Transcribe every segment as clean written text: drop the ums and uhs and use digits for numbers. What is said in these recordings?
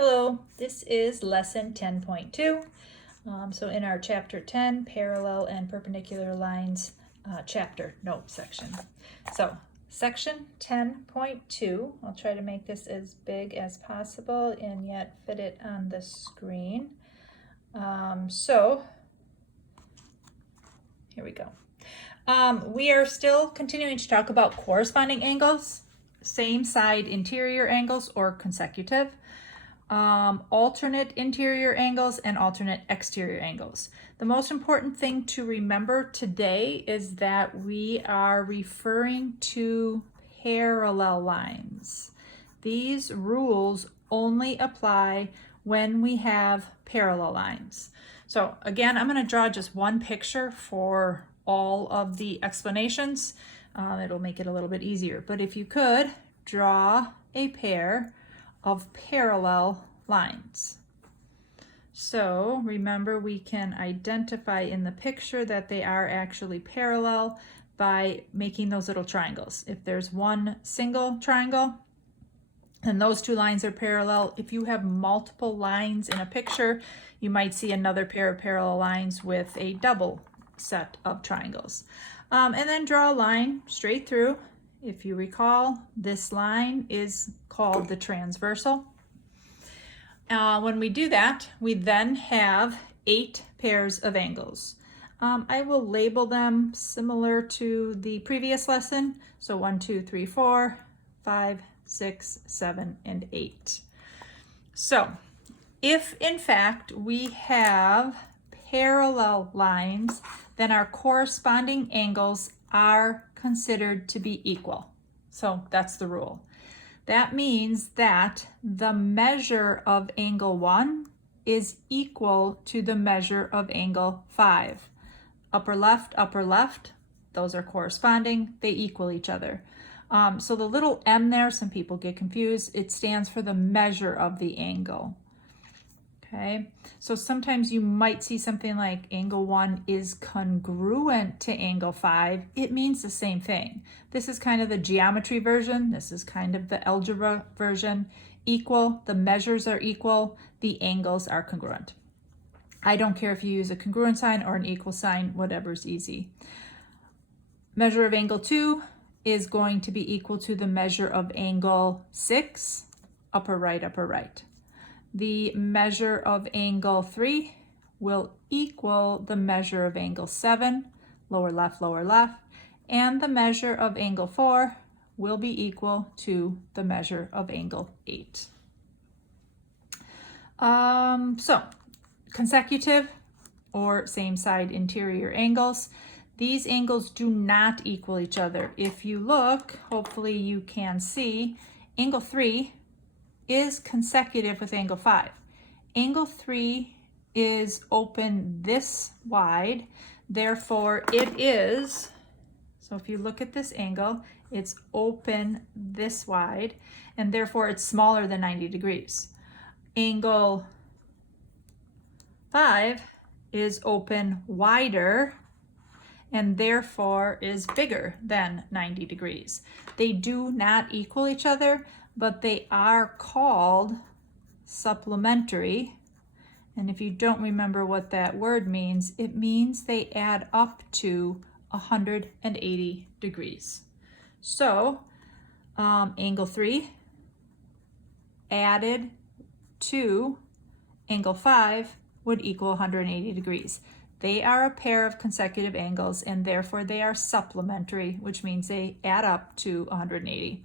Hello, this is lesson 10.2. So in our chapter 10, parallel and perpendicular lines, chapter note section. So section 10.2, I'll try to make this as big as possible and yet fit it on the screen. So here we go. We are still continuing to talk about corresponding angles, same side interior angles or consecutive. Alternate interior angles and alternate exterior angles. The most important thing to remember today is that we are referring to parallel lines. These rules only apply when we have parallel lines. So again, I'm going to draw just one picture for all of the explanations. It'll make it a little bit easier. But if you could draw a pair of parallel lines. So remember, we can identify in the picture that they are actually parallel by making those little triangles. If there's one single triangle, and those two lines are parallel. If you have multiple lines in a picture, you might see another pair of parallel lines with a double set of triangles. And then draw a line straight through. If you recall, this line is called the transversal. When we do that, we then have 8 pairs of angles. I will label them similar to the previous lesson. So 1, 2, 3, 4, 5, 6, 7, and 8. So if in fact we have parallel lines, then our corresponding angles are considered to be equal. So that's the rule. That means that the measure of angle 1 is equal to the measure of angle 5. Upper left, those are corresponding, they equal each other. So the little m there, some people get confused, it stands for the measure of the angle. Okay, so sometimes you might see something like angle 1 is congruent to angle 5. It means the same thing. This is kind of the geometry version. This is kind of the algebra version. Equal, the measures are equal, the angles are congruent. I don't care if you use a congruent sign or an equal sign, whatever's easy. Measure of angle 2 is going to be equal to the measure of angle 6, upper right. The measure of angle 3 will equal the measure of angle 7, lower left, and the measure of angle 4 will be equal to the measure of angle 8. So consecutive or same side interior angles. These angles do not equal each other. If you look, hopefully you can see, angle 3 is consecutive with angle 5. Angle 3 is open this wide, therefore it is, so if you look at this angle, it's open this wide, and therefore it's smaller than 90 degrees. Angle 5 is open wider, and therefore is bigger than 90 degrees. They do not equal each other, but they are called supplementary. And if you don't remember what that word means, it means they add up to 180 degrees. So angle 3 added to angle 5 would equal 180 degrees. They are a pair of consecutive angles, and therefore they are supplementary, which means they add up to 180.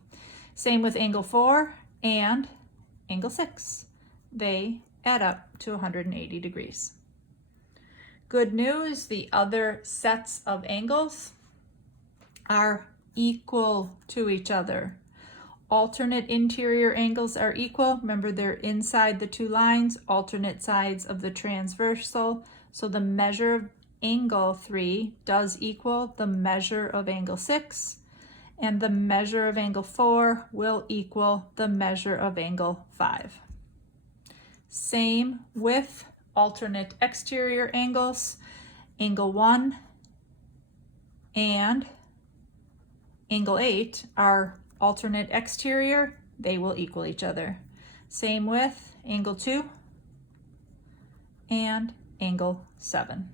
Same with angle 4 and angle 6. They add up to 180 degrees. Good news, the other sets of angles are equal to each other. Alternate interior angles are equal. Remember, they're inside the two lines, alternate sides of the transversal. So the measure of angle 3 does equal the measure of angle 6. And the measure of angle 4 will equal the measure of angle 5. Same with alternate exterior angles. Angle 1 and angle 8 are alternate exterior. They will equal each other. Same with angle 2 and angle 7.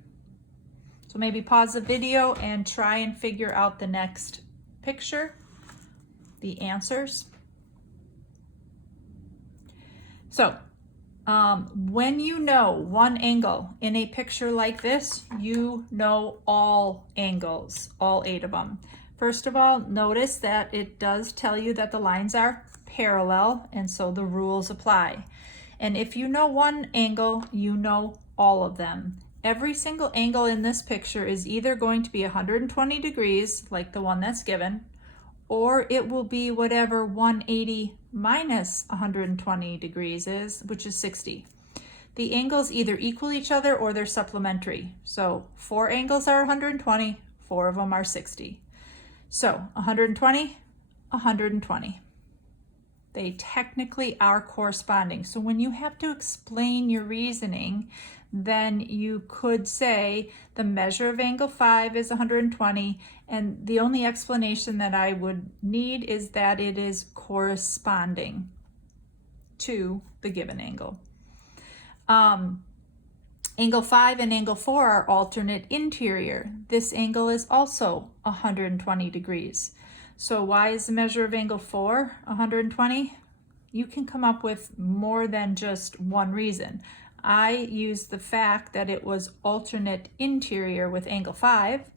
So maybe pause the video and try and figure out the next picture, the answers. So when you know one angle in a picture like this, you know all angles, all 8 of them. First of all, notice that it does tell you that the lines are parallel, and so the rules apply. And if you know one angle, you know all of them. Every single angle in this picture is either going to be 120 degrees, like the one that's given, or it will be whatever 180 minus 120 degrees is, which is 60. The angles either equal each other or they're supplementary. So 4 angles are 120, 4 of them are 60. So 120, 120. They technically are corresponding. So when you have to explain your reasoning, then you could say the measure of angle 5 is 120, and the only explanation that I would need is that it is corresponding to the given angle. Angle 5 and angle 4 are alternate interior. This angle is also 120 degrees. So why is the measure of angle 4 120? You can come up with more than just one reason. I used the fact that it was alternate interior with angle 5,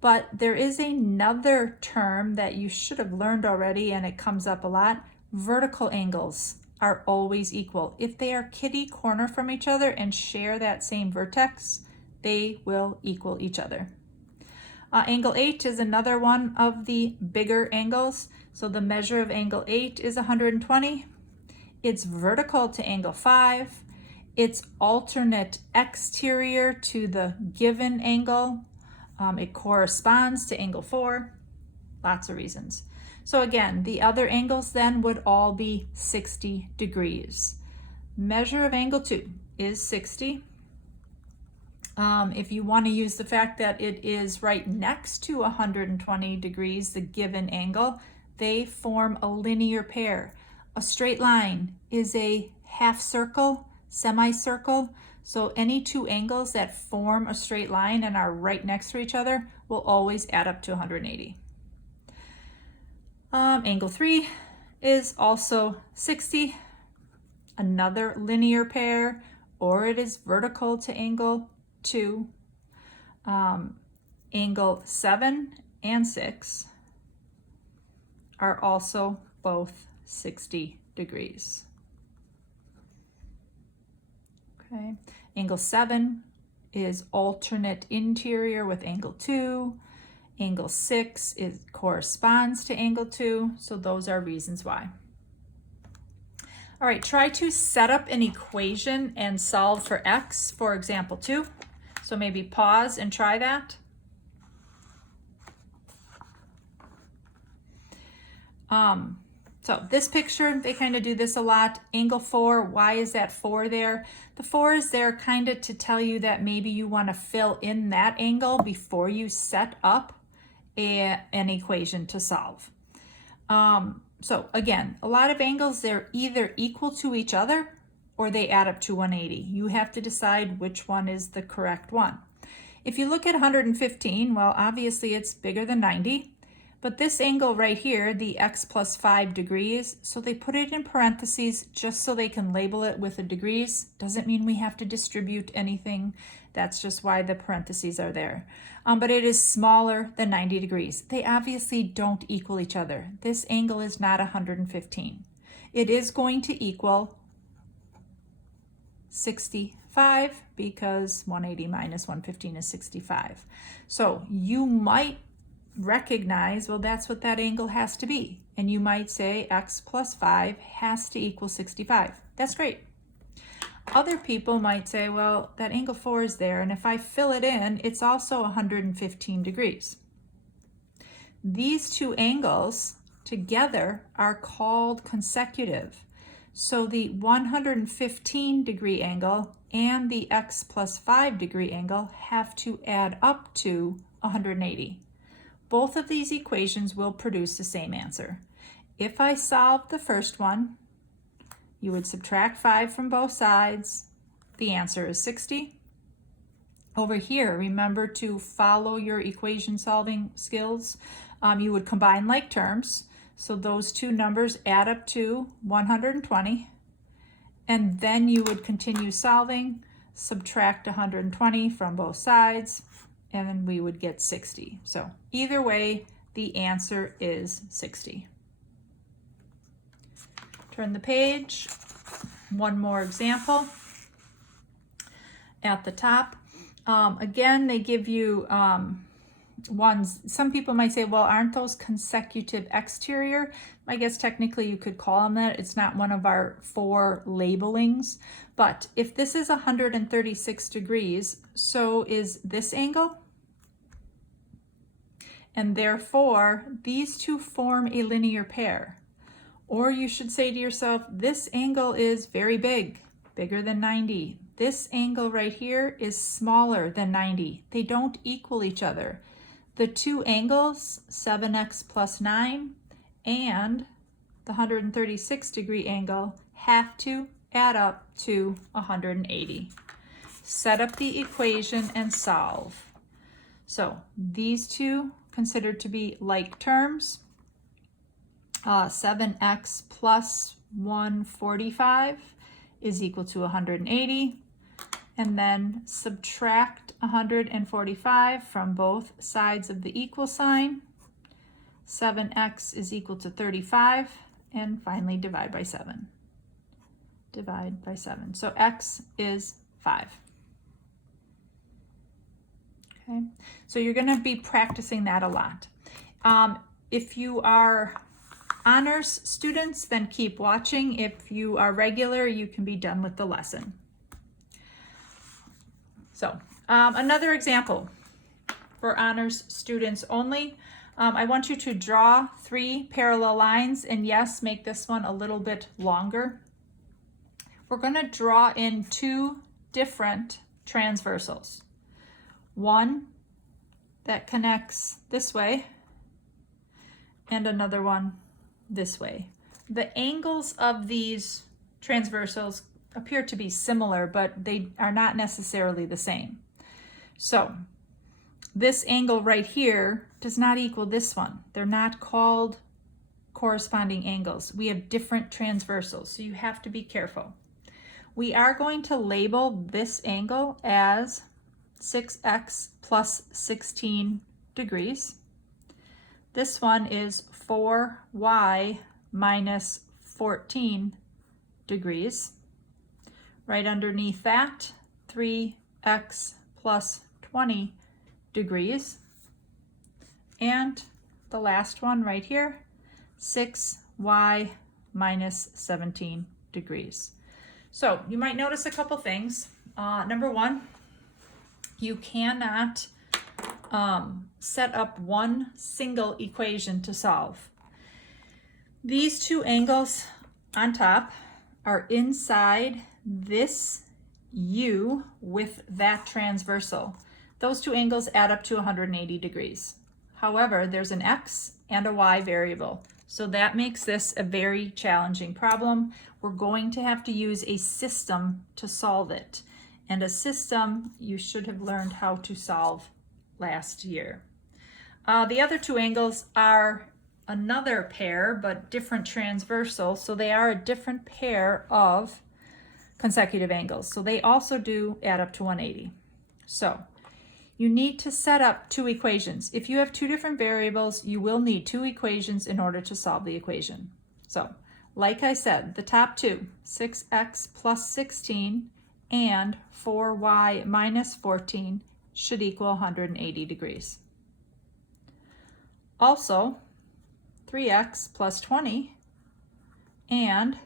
but there is another term that you should have learned already, and it comes up a lot. Vertical angles are always equal. If they are kitty corner from each other and share that same vertex, they will equal each other. Angle 8 is another one of the bigger angles. So the measure of angle 8 is 120. It's vertical to angle 5. It's alternate exterior to the given angle. It corresponds to angle 4. Lots of reasons. So again, the other angles then would all be 60 degrees. Measure of angle 2 is 60. If you want to use the fact that it is right next to 120 degrees, the given angle, they form a linear pair. A straight line is a half circle, semicircle. So any two angles that form a straight line and are right next to each other will always add up to 180. Angle 3 is also 60, another linear pair, or it is vertical to angle 2. Angle 7 and 6 are also both 60 degrees. Okay, angle 7 is alternate interior with angle 2. Angle 6 corresponds to angle 2, so those are reasons why. All right, try to set up an equation and solve for x for example 2. So maybe pause and try that. So this picture, they kind of do this a lot. Angle 4, why is that 4 there? The 4 is there kind of to tell you that maybe you want to fill in that angle before you set up an equation to solve. So again, a lot of angles, they're either equal to each other or they add up to 180. You have to decide which one is the correct one. If you look at 115, well, obviously it's bigger than 90. But this angle right here, the x plus 5 degrees, so they put it in parentheses just so they can label it with the degrees. Doesn't mean we have to distribute anything. That's just why the parentheses are there. But it is smaller than 90 degrees. They obviously don't equal each other. This angle is not 115. It is going to equal 65 because 180 minus 115 is 65. So you might recognize, well, that's what that angle has to be. And you might say x plus 5 has to equal 65. That's great. Other people might say, well, that angle 4 is there, and if I fill it in, it's also 115 degrees. These two angles together are called consecutive. So the 115 degree angle and the x plus 5 degree angle have to add up to 180. Both of these equations will produce the same answer. If I solve the first one, You would subtract 5 from both sides. The answer is 60. Over here, remember to follow your equation solving skills. You would combine like terms. So those two numbers add up to 120. And then you would continue solving, subtract 120 from both sides, and then we would get 60. So either way, the answer is 60. Turn the page. One more example. At the top, again, they give you ones. Some people might say, well, aren't those consecutive exterior? I guess technically you could call them that. It's not one of our 4 labelings. But if this is 136 degrees, so is this angle. And therefore, these two form a linear pair. Or you should say to yourself, this angle is very big, bigger than 90. This angle right here is smaller than 90. They don't equal each other. The two angles, 7x plus 9 and the 136 degree angle, have to add up to 180. Set up the equation and solve. So these two considered to be like terms. 7x plus 145 is equal to 180. And then subtract 145 from both sides of the equal sign. 7x is equal to 35. And finally divide by 7. Divide by 7. So x is 5. Okay, so you're going to be practicing that a lot. If you are honors students, then keep watching. If you are regular, you can be done with the lesson. So another example for honors students only. I want you to draw 3 parallel lines, and yes, make this one a little bit longer. We're going to draw in 2 different transversals. One that connects this way and another one this way. The angles of these transversals appear to be similar, but they are not necessarily the same. So this angle right here does not equal this one. They're not called corresponding angles. We have different transversals, so you have to be careful. We are going to label this angle as 6x plus 16 degrees. This one is 4y minus 14 degrees. Right underneath that, 3x plus 20 degrees. And the last one right here, 6y minus 17 degrees. So you might notice a couple things. Number one, you cannot set up one single equation to solve. These two angles on top are inside this U with that transversal. Those two angles add up to 180 degrees. However, there's an X and a Y variable. So that makes this a very challenging problem. We're going to have to use a system to solve it. And a system you should have learned how to solve last year. The other two angles are another pair, but different transversal. So they are a different pair of consecutive angles. So they also do add up to 180. So you need to set up 2 equations. If you have 2 different variables, you will need 2 equations in order to solve the equation. So, like I said, the top 2, 6x plus 16 and 4y minus 14 should equal 180 degrees. Also, 3x plus 20 and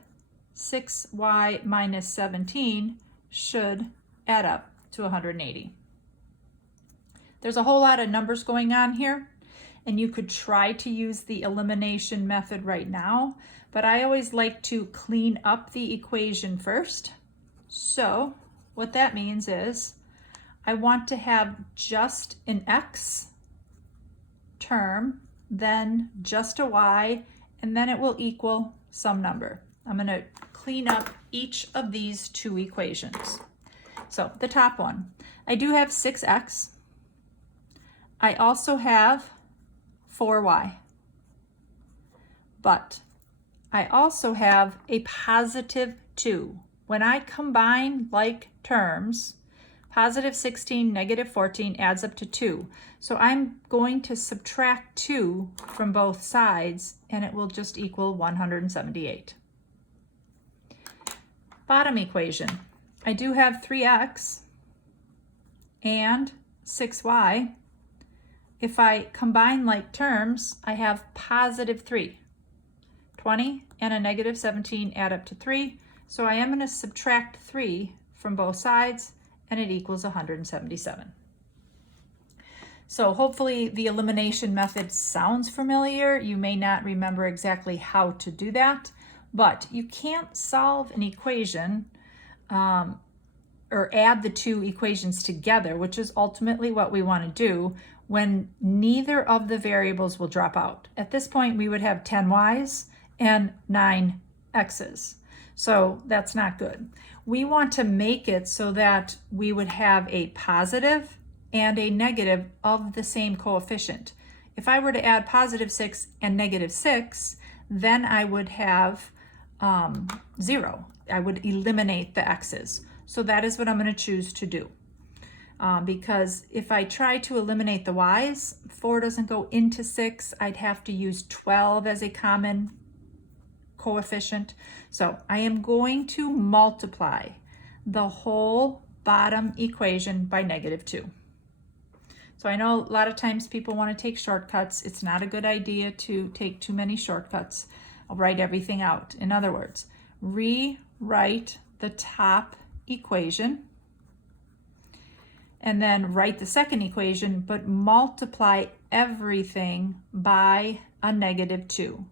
6y minus 17 should add up to 180. There's a whole lot of numbers going on here, and you could try to use the elimination method right now, but I always like to clean up the equation first. So what that means is I want to have just an x term, then just a y, and then it will equal some number. I'm going to clean up each of these two equations. So the top one, I do have 6x. I also have 4y. But I also have a positive 2. When I combine like terms, positive 16, negative 14 adds up to 2. So I'm going to subtract 2 from both sides, and it will just equal 178. Bottom equation. I do have 3x and 6y. If I combine like terms, I have positive 3. 20 and a negative 17 add up to 3. So I am going to subtract 3 from both sides, and it equals 177. So hopefully the elimination method sounds familiar. You may not remember exactly how to do that, but you can't solve an equation or add the two equations together, which is ultimately what we want to do, when neither of the variables will drop out. At this point, we would have 10 y's and 9 x's. So that's not good. We want to make it so that we would have a positive and a negative of the same coefficient. If I were to add positive 6 and negative 6, then I would have 0. I would eliminate the x's. So that is what I'm going to choose to do. Because if I try to eliminate the y's, 4 doesn't go into 6. I'd have to use 12 as a common coefficient. So I am going to multiply the whole bottom equation by negative 2. So I know a lot of times people want to take shortcuts. It's not a good idea to take too many shortcuts. I'll write everything out. In other words, rewrite the top equation and then write the second equation, but multiply everything by a negative 2.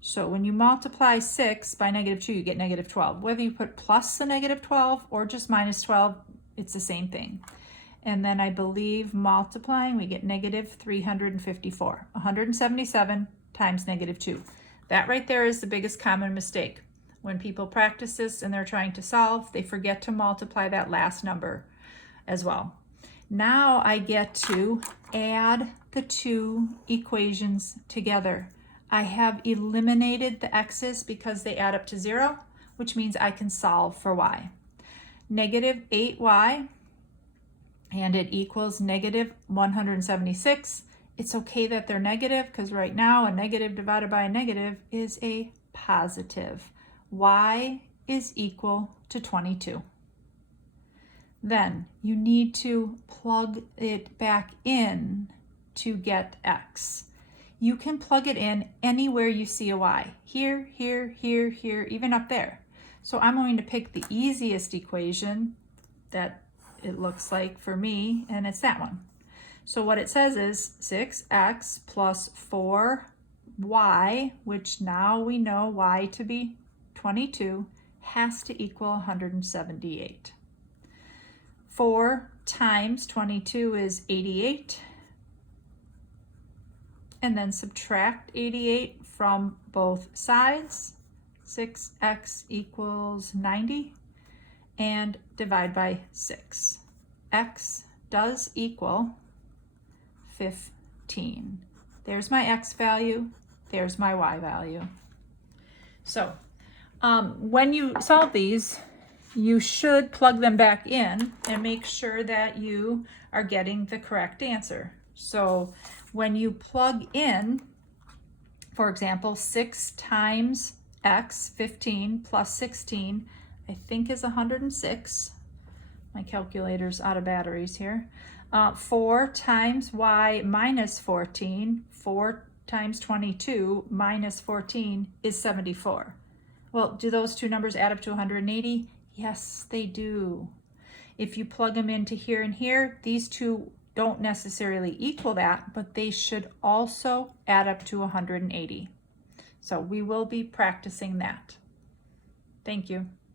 So when you multiply 6 by negative 2, you get negative 12. Whether you put plus the negative 12 or just minus 12, it's the same thing. And then I believe multiplying, we get negative 354. 177 times negative 2. That right there is the biggest common mistake. When people practice this and they're trying to solve, they forget to multiply that last number as well. Now I get to add the two equations together. I have eliminated the x's because they add up to 0, which means I can solve for y. Negative 8y, and it equals negative 176. It's okay that they're negative because right now a negative divided by a negative is a positive. Y is equal to 22. Then you need to plug it back in to get x. You can plug it in anywhere you see a y. Here, here, here, here, even up there. So I'm going to pick the easiest equation that it looks like for me, and it's that one. So what it says is 6x plus 4y, which now we know y to be 22, has to equal 178. 4 times 22 is 88. And then subtract 88 from both sides. 6x equals 90. And divide by 6. X does equal 15. There's my x value. There's my y value. So when you solve these, you should plug them back in and make sure that you are getting the correct answer. So when you plug in, for example, 6 times x, 15, plus 16, I think is 106. My calculator's out of batteries here. 4 times y minus 14, 4 times 22 minus 14 is 74. Well, do those two numbers add up to 180? Yes, they do. If you plug them into here and here, these two don't necessarily equal that, but they should also add up to 180. So we will be practicing that. Thank you.